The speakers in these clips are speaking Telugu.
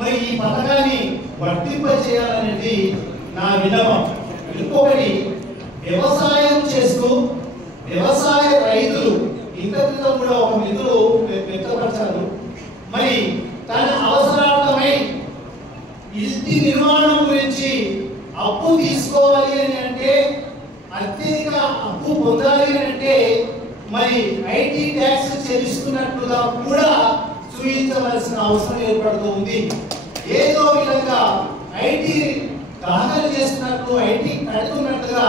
మరి ఈ పథకాన్ని వర్తింపజేయాలనేది నా విన్నపం. ఇంకొకటి, వ్యవసాయం చేస్తూ వ్యవసాయ రైతులు ఇంత క్రితం కూడా ఒక మిత్రులు వ్యక్తపరిచారు. మరి తన అవసరార్థమై ఇంటి నిర్మాణం గురించి అప్పు తీసుకోవాలి అని అంటే, అత్యధిక అప్పు పొందాలి అని అంటే మరి ఐటీ ట్యాక్స్ చెల్లిస్తున్నట్లుగా కూడా చూపించవలసిన అవసరం ఏర్పడుతుంది. ఏదో విధంగా ఐటీ దాఖలు చేస్తున్నట్లు, ఐటీ కడుతున్నట్లుగా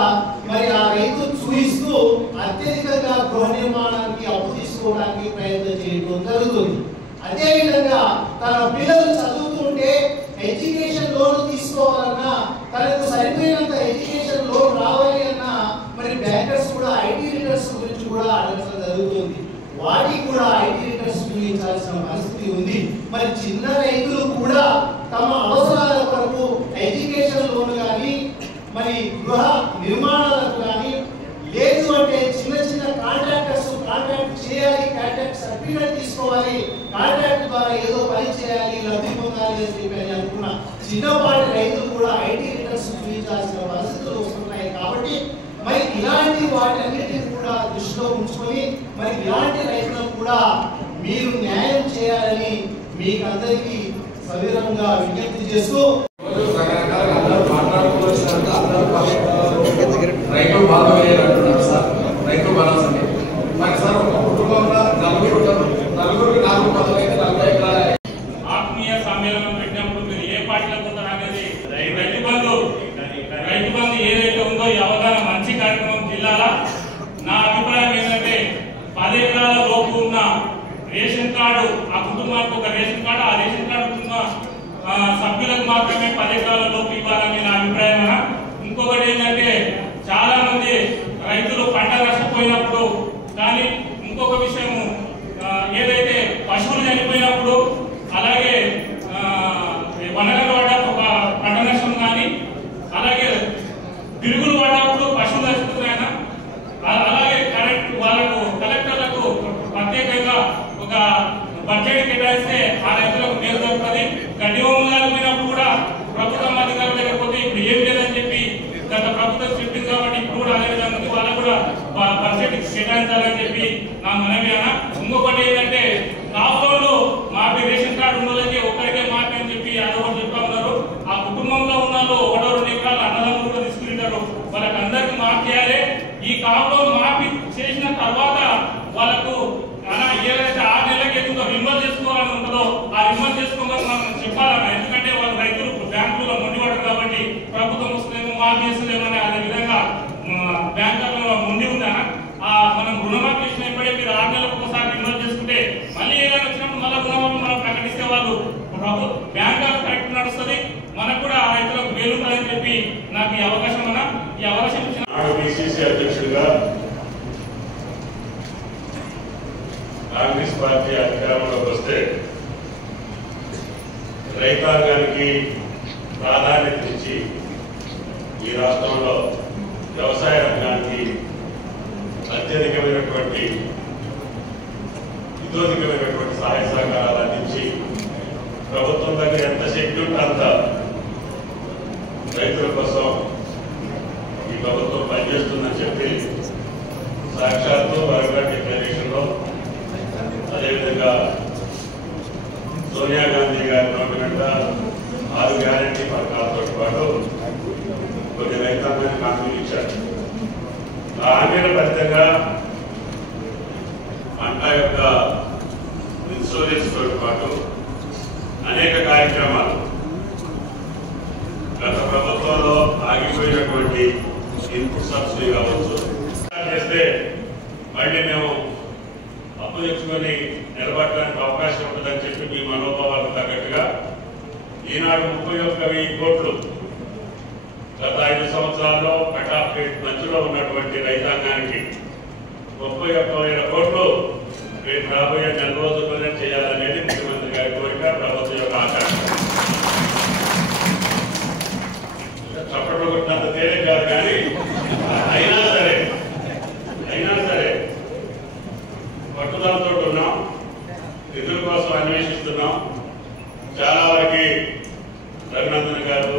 మరి ఆ రైతు చూపిస్తూ అత్యధికంగా గృహ నిర్మాణానికి అప్పు తీసుకోవడానికి ప్రయత్నం చేయడం జరుగుతుంది. అదేవిధంగా తన పిల్లలు చదువుతుంటే ఎడ్యుకేషన్ లోన్ తీసుకోవాలన్నా, తనకు సరిపోయినంత ఎడ్యుకేషన్ లోన్ రావాలి అన్నా మరి బ్యాంకర్స్ కూడా ఐటీ రిటర్న్స్ గురించి కూడా అడగడం జరుగుతుంది. వాటికి కూడా ఐటీ రిటర్న్స్ చూపించాల్సిన పరిస్థితి ఉంది. మరి చిన్న రైతులు కూడా తమ అవసరాల కొరకు ఎడ్యుకేషన్ లోన్ కానీ, మరి గృహ నిర్మాణాలకు కానీ, లేదు అంటే చిన్న చిన్న కాంట్రాక్టర్స్ కాంట్రాక్ట్ చేయాలి, కాంట్రాక్ట్ సర్టిఫికేట్ తీసుకోవాలి, కాంట్రాక్ట్ ద్వారా ఏదో పని చేయాలి, లబ్ధి పొందాలి అని చెప్పి అనుకున్న చిన్నపాటి రైతులు కూడా ఐటీ రిటర్న్స్ చూపించాల్సిన పరిస్థితులు వస్తున్నాయి. కాబట్టి మరి ఇలాంటి వాటన్నిటిని కూడా దృష్టిలో ఉంచుకొని మరి ఇలాంటి రైతులకు కూడా మీరు న్యాయం చేయాలని మీకు అందరికీ సవివరంగా విజ్ఞప్తి చేస్తూ ఆత్మీయ సమ్మేళనం పెట్టినప్పుడు మీరు ఏ పార్టీలకు అనేది రైతు బంధు ఏదైతే ఉందో ఈ అవగాహన మంచి కార్యక్రమం జిల్లాలో. నా అభిప్రాయం ఏంటంటే 10 ఎకరాల లోపు ఉన్న రేషన్ కార్డు, ఆ కుటుంబానికి ఒక రేషన్ కార్డు, ఆ రేషన్ కార్డు ఉన్న సభ్యులకు మాత్రమే 10 ఎకరాల లోపు ఇవ్వాలని నా అభిప్రాయం. ఇంకొకటి ఏంటంటే చాలా మంది రైతులు పంట నష్టపోయినప్పుడు కానీ, ఇంకొక విషయము ఏదైతే పశువులు చనిపోయినప్పుడు, అలాగే వనరులు పడ్డప్పుడు ఒక పంట నష్టం కానీ, అలాగే తిరుగులు పడ్డప్పుడు పశువులు నష్టపోతున్నాయన, అలాగే కరెక్ట్ వాళ్ళకు కలెక్టర్లకు ప్రత్యేకంగా ఒక బడ్జెట్ కేటాయిస్తే ఆ రైతులకు మేలు జరుగుతుంది. గడ్డి భూములు పోయినప్పుడు కూడా ప్రభుత్వం అధికారుల దగ్గర పోతే ఇప్పుడు ఏం లేదని చెప్పి గత ప్రభుత్వం చెప్పింది కాబట్టి ఇప్పుడు కూడా అదే విధంగా వాళ్ళకు కూడా బడ్జెట్ కేటాయించాలని చెప్పి నా మనవి అన్న. ఇంకొకటి ఏంటంటే లాక్డౌన్ లో మాపి రేషన్ కార్డు ఉన్నోళ్ళకి ఒక్కరికే మాపి అని చెప్పి అదొకటి చెప్తా ఉన్నారు. ఆ కుటుంబంలో ఉన్న వాళ్ళు 1-2 ఎకరాలు అన్నదానం కూడా తీసుకుంటారు, వాళ్ళకి అందరికి మాఫ్ చేయాలి. ఈ లాక్డౌన్ మాఫీ చేసిన తర్వాత వాళ్ళకు ఏదైతే 6 నెలలకి ఏదో రిన్యూవల్ చేసుకోవాలని ఉంటుందో ఆ రిన్యూవల్ చేసుకోమని మనం చెప్పాలన్నా. ఎందుకంటే వాళ్ళు రైతులు బ్యాంకులో మొండిపడరు కాబట్టి ప్రభుత్వం వస్తుందేమో మాఫీ చేస్తుందేమో అదే విధంగా బ్యాంకులలో మొండి ఉందా. మనం రుణమాఫీ చేసినప్పుడే మీరు 6 నెలలకు ఒకసారి రిన్యూవల్ చేసుకుంటే మళ్ళీ ఏదైనా వచ్చినప్పుడు మళ్ళీ రుణమాఫీ మనం ప్రకటిస్తే వాళ్ళు బ్యాంకు కరెక్ట్ నడుస్తుంది, మనకు కూడా ఆ రైతులకు మేలుంటుందని చెప్పి నాకు ఈ అవకాశం అన్న. ఈ అవకాశం ఇచ్చిన అధ్యక్షుడిగా కాంగ్రెస్ పార్టీ అధికారంలోకి వస్తే రైతాంగానికి ప్రాధాన్యత ఇచ్చి ఈ రాష్ట్రంలో వ్యవసాయ రంగానికి అత్యధికమైనటువంటి ఇతోధికమైనటువంటి సహాయ సహకారాలు అందించి ప్రభుత్వం దగ్గర ఎంత శక్తి ఉంటే అంత రైతుల కోసం ఈ ప్రభుత్వం పనిచేస్తుందని చెప్పి సాక్షాత్తు వరంగల్ డిక్లరేషన్లో, అదేవిధంగా సోనియా గాంధీ గారి గవర్నమెంట్ 6 గ్యారంటీ పథకాలతో పాటు కొన్ని రైతాంగానికి హామీలు ఇచ్చారు. ఆ హామీల ఫలితంగా పంట యొక్క ఇన్సూరెన్స్ తో పాటు అనేక కార్యక్రమాలు గత ప్రభుత్వంలో ఆగిపోయినటువంటి ఇన్పుట్ సబ్సిడీ కావచ్చు చేస్తే మళ్ళీ మేము అప్పు తెచ్చుకొని నిలబడడానికి అవకాశం ఉంటుందని చెప్పి మీ మనోభావాలకు తగ్గట్టుగా ఈనాడు 31,000 కోట్లు గత 5 సంవత్సరాల్లో కట్ ఆఫ్ రేట్ మధ్యలో ఉన్నటువంటి రైతాంగానికి 31,000 కోట్లు రేపు రాబోయే 4 రోజుల్లోనే చేయాలనేది ముఖ్యమంత్రి గారి కోరిక, ప్రభుత్వం యొక్క ఆకాంక్ష. చప్పట్లు కొట్టినంత తేలిక కాదు, కానీ అయినా సరే పట్టుదలతో ఉన్నాం, నిధుల కోసం అన్వేషిస్తున్నాం. చాలా వరకు వారికి రఘునందన్ గారు,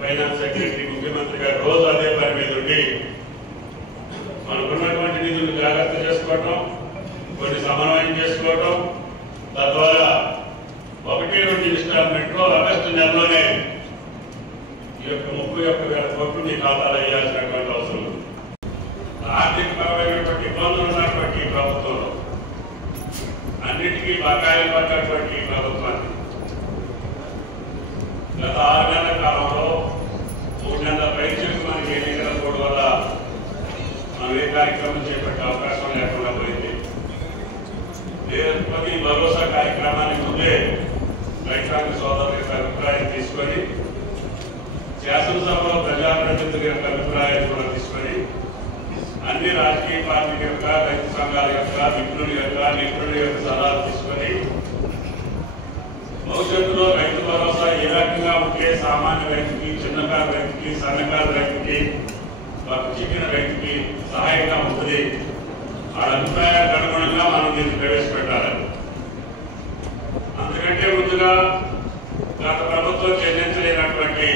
ఫైనాన్స్ సెక్రటరీ, ముఖ్యమంత్రి గారు రోజు అదే పని మీద ఉండి మనకున్నటువంటి నిధులు జాగ్రత్త చేసుకోవటం, కొన్ని సమన్వయం చేసుకోవటం, తద్వారా 1-2 ఇన్స్టాల్మెంట్ లో ఆగస్టు నెలలోనే ఈ యొక్క 31,000 కోట్లు మీ ఖాతాలో వేయాల్సినటువంటి అవసరం ఉంది. ఆర్థిక పరమైనటువంటి ఇబ్బందులు ఉన్నటువంటి ప్రభుత్వంలో అన్నిటికీ బకాయిలు పడ్డటువంటి ప్రభుత్వాన్ని గత 6 నెలల కాలంలో 3 నెలల పరీక్షలకు మనకి ఎన్నికల కోడ్ వల్ల మనం ఏ కార్యక్రమం చేపట్టే అవకాశం లేకుండా పోయింది. ప్రతి భరోసా కార్యక్రమాన్ని ముందే రైతాంగ సోదరుల యొక్క అభిప్రాయం తీసుకొని శాసనసభలో ప్రజాప్రతినిధుల యొక్క అభిప్రాయాన్ని కూడా తీసుకొని అన్ని రాజకీయ పార్టీల యొక్క, రైతు సంఘాల యొక్క, నిపుణుల యొక్క సలహాలు తీసుకొని భవిష్యత్తులో రైతు భరోసా ఏ రకంగా ఉంటే సామాన్య రైతుకి, చిన్నకారు రైతుకి, సన్నకారు రైతుకి, చిక్కిన రైతుకి సహాయంగా ఉంటుంది. వాళ్ళ అభిప్రాయాలకు అనుగుణంగా మనం దీన్ని ప్రవేశపెట్టాలి. అందుకంటే ముందుగా గత ప్రభుత్వం చెల్లించలేనటువంటి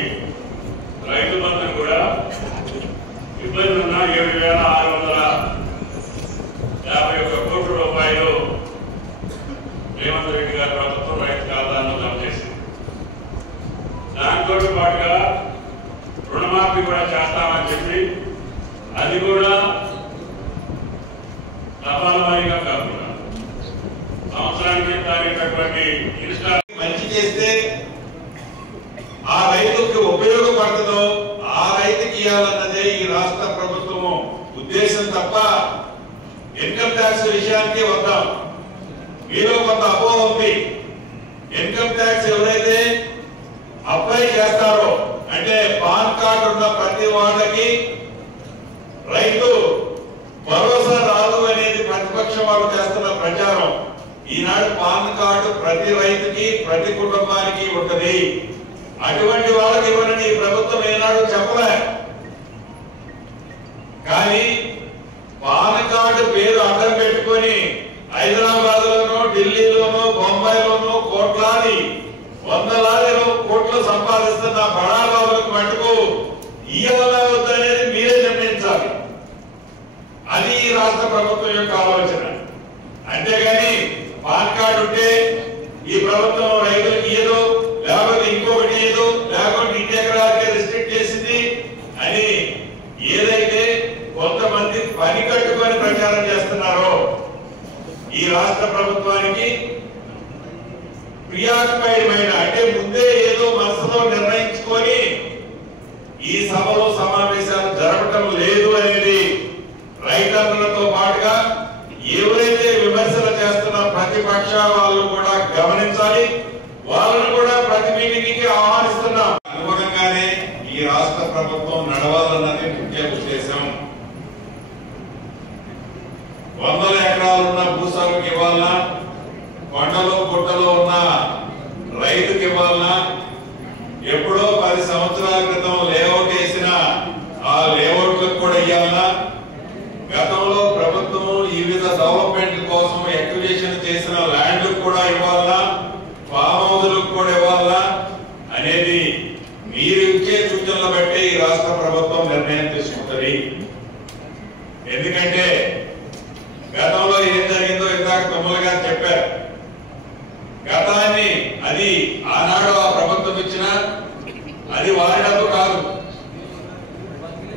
రైతు బంధును కూడా ఇబ్బంది ఉన్న 7,651 కోట్ల రూపాయలు రేవంత్ రెడ్డి గారి ప్రభుత్వం రైతు ఖాతాల్లో జమ చేసింది. దాంతో పాటుగా రుణమాఫీ కూడా చేస్తామని చెప్పి అది కూడా తపాలవారీగా కాకుండా సంవత్సరానికి తారీఖటువంటి మంచి చేస్తే ఆ రైతుకి ఉపయోగపడుతుందో ఆ రైతుకి ఇవ్వాలన్నదే ఈ రాష్ట్ర ప్రభుత్వం ఉద్దేశం తప్ప ఇన్కమ్ ట్యాక్స్ విషయానికి వద్దాం. మీలో కొంత అపోహ ఉంది. ఇన్కమ్ ట్యాక్స్ ఎవరైతే అప్లై చేస్తారో అంటే పాన్ కార్డు ఉన్న ప్రతి వాళ్ళకి రైతు భరోసా రాదు అనేది ప్రతిపక్షం వాళ్ళు చేస్తున్న ప్రచారం. ఈనాడు పాన్ కార్డు ప్రతి రైతుకి, ప్రతి కుటుంబానికి ఉంటది. అటువంటి వాళ్ళకి ఇవ్వనని ఈ ప్రభుత్వం ఏనాడు చెప్పలే. కానీ పాన్ కార్డు పేరు అడ్డం పెట్టుకొని హైదరాబాద్ లోనో, ఢిల్లీలోనో, బొంబాయిలోనో కోట్లాది, వందలాది కోట్లు సంపాదిస్తున్న బడాబాబులకు మటుకు ఇవ్వాలా వద్దనేది మీరే నిర్ణయించాలి. అది ఈ రాష్ట్ర ప్రభుత్వం యొక్క ఆలోచన. అంతేగాని పాన్ కార్డు ఉంటే ఈ ప్రభుత్వం రైతులకు ఏదో, లేకపోతే ఇంకొకటి ఏదో, లేకపోతే 2 ఎకరాలకే రిస్ట్రిక్ట్ చేసింది అని ఏదైతే కొంతమంది పని కట్టుకొని ప్రచారం చేస్తున్నారో ఈ రాష్ట్ర ప్రభుత్వానికి ప్రియాక్పైడ్ అంటే ముందే ఏదో మనసులో నిర్ణయించుకొని ఈ సభలో సమావేశాలు జరపటం లేదు అనేది రైతన్నలతో పాటుగా ఎవరైతే విమర్శలు చేస్తున్న ప్రతిపక్ష వాళ్ళు కూడా గమనించాలి. వాళ్ళను కూడా ప్రతి మీటింగ్కి ఆహ్వానిస్తున్నాం. అనుగుణంగానే ఈ రాష్ట్ర ప్రభుత్వం నడవాలన్నది ముఖ్య ఉద్దేశం. 100 ఎకరాలున్న భూస్వామికి ఇవ్వాలన్నా, కొండలో గుట్టలో ఉన్న రైతుకి ఇవ్వాలన్నా, ఎప్పుడో 10 సంవత్సరాల క్రితం లేఅవుట్ వేసిన ఆ లేఅవుట్లకు కూడా ఇవ్వాలన్నా, గతంలో ప్రభుత్వం వివిధ డెవలప్మెంట్ కోసం ఎక్విజిషన్ చేసిన ల్యాండ్ కూడా ఇవ్వాలన్నా, ఫామ్ హౌస్లకు కూడా ఇవ్వాలన్నా అనేది మీరు ఇచ్చే సూచనలు బట్టి ఈ రాష్ట్ర ప్రభుత్వం నిర్ణయం తీసుకుంటుంది. ఎందుకంటే గతంలో ఏం జరిగిందో ఇందాక తమ్ములు గారు చెప్పారు. గతాన్ని అది ఆనాడు ఆ ప్రభుత్వం ఇచ్చిన అది వారి డబ్బు కాదు.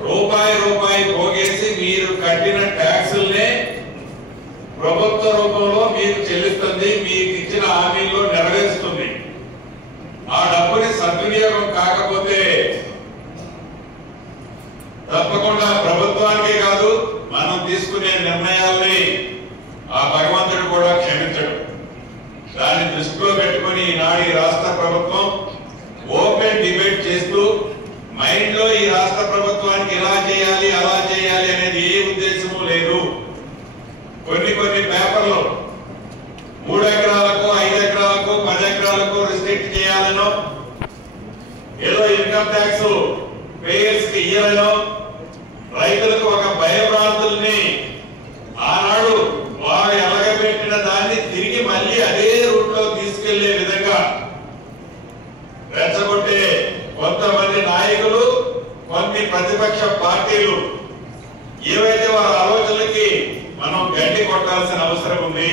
రూపాయి పోగేసి మీరు కట్టిన ట్యాక్సుల్నే ప్రభుత్వ రూపంలో మీకు చెల్లిస్తుంది, మీకు ఇచ్చిన హామీల్లో నెరవేరుస్తుంది. ఆ డబ్బుని సద్వినియోగం కాకపోతే తప్పకుండా ప్రభుత్వానికే కాదు, మనం తీసుకునే నిర్ణయాల్ని ఆ భగవంతుడు కూడా క్షమించడు. దాన్ని దృష్టిలో పెట్టుకుని ఈనాడు ఈ రాష్ట్ర ప్రభుత్వం ఓపెన్ డిబేట్ చేస్తూ మైండ్ లో ఈ రాష్ట్ర ప్రభుత్వానికి ఇలా చేయాలి, అలా చేయాలి అనేది ఏ ఉద్దేశము లేదు. కొన్ని పేపర్లు 3 ఎకరాలకు, 5 ఎకరాలకు, 10 ఎకరాలకు రిస్ట్రిక్ట్ చేయాలనో, ఏదో ఇన్కమ్ ట్యాక్స్ పేయర్స్ కి ఇయ్యాలనో, రైతులకు ఒక భయభ్రాంతుల్ని ఆనాడు వారు ఎలగబెట్టిన దాన్ని తిరిగి మళ్ళీ అదే రూట్ లో తీసుకెళ్లే విధంగా ప్రతిపక్ష పార్టీలు ఏవైతే వారి ఆలోచనలకి మనం గడ్డి కొట్టాల్సిన అవసరం ఉంది.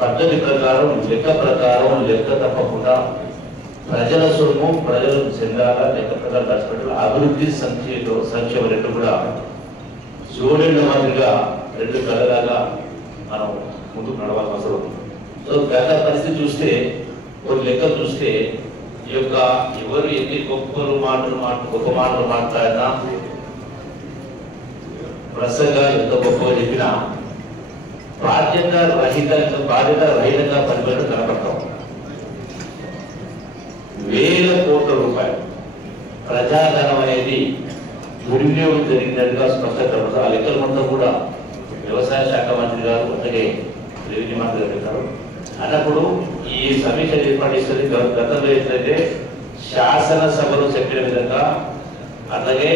పద్ధతి ప్రకారం లెక్క ప్రకారం లెక్క తప్పకుండా ప్రజల సొమ్ము ప్రజలకు చెందాలా, లెక్క ప్రకారం ఖర్చు అభివృద్ధి సంక్షేమ రెండు కూడా జోడెండు మాదిరిగా రెండు కలలాగా మనం ముందుకు నడవాల్సిన అవసరం ఉంది. సో గత పరిస్థితి చూస్తే కొన్ని లెక్కలు చూస్తే ఈ యొక్క ఎవరు ఎన్ని గొప్ప మాటలు మాట్లాడినా ప్రసంగాలు ఎంత గొప్పగా చెప్పినా బాధ్యత రహితంగా పరిపాలన కనపడతాం. వేల కోట్ల రూపాయలు ప్రజాధనం అనేది దుర్వినియోగం జరిగినట్టుగా స్పష్టంగా కనపడతాం. ఆ లెక్కల మొత్తం కూడా వ్యవసాయ శాఖ మంత్రి గారు అలాగే రెవెన్యూ మంత్రి గారు పెట్టారు. అన్నప్పుడు ఈ సమీక్ష ఏర్పాటు చేస్తుంది. గతంలో ఏంటంటే శాసనసభలో చెప్పిన విధంగా అలాగే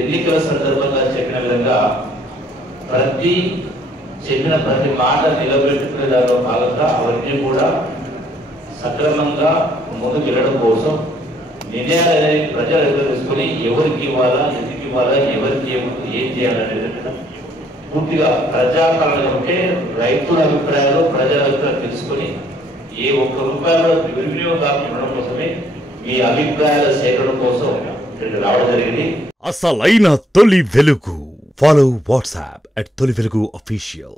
ఎన్నికల సందర్భంగా చెప్పిన విధంగా చెప్పిన ప్రతి మాట నిలబెట్టుకునే దానిలో భాగంగా అవన్నీ కూడా సక్రమంగా ముందుకు వెళ్ళడం కోసం నిర్ణయాలు అనేది ప్రజలు తీసుకుని ఎవరికి ఇవ్వాలా, ఎందుకు ఇవ్వాలా, ఎవరికి ఏం చేయాలనేది పూర్తిగా ప్రజాపాలన ఉంటే రైతుల అభిప్రాయాలు ప్రజల అభిప్రాయాలు తెలుసుకుని ఏ ఒక్క రూపాయలు దుర్వినియోగం కాకుండా కోసమే మీ అభిప్రాయాల సేకరణ కోసం ఇక్కడికి రావడం జరిగింది. అసలైన తొలి వెలుగు. ఫాలో వాట్సాప్ @తొలి వెలుగు official.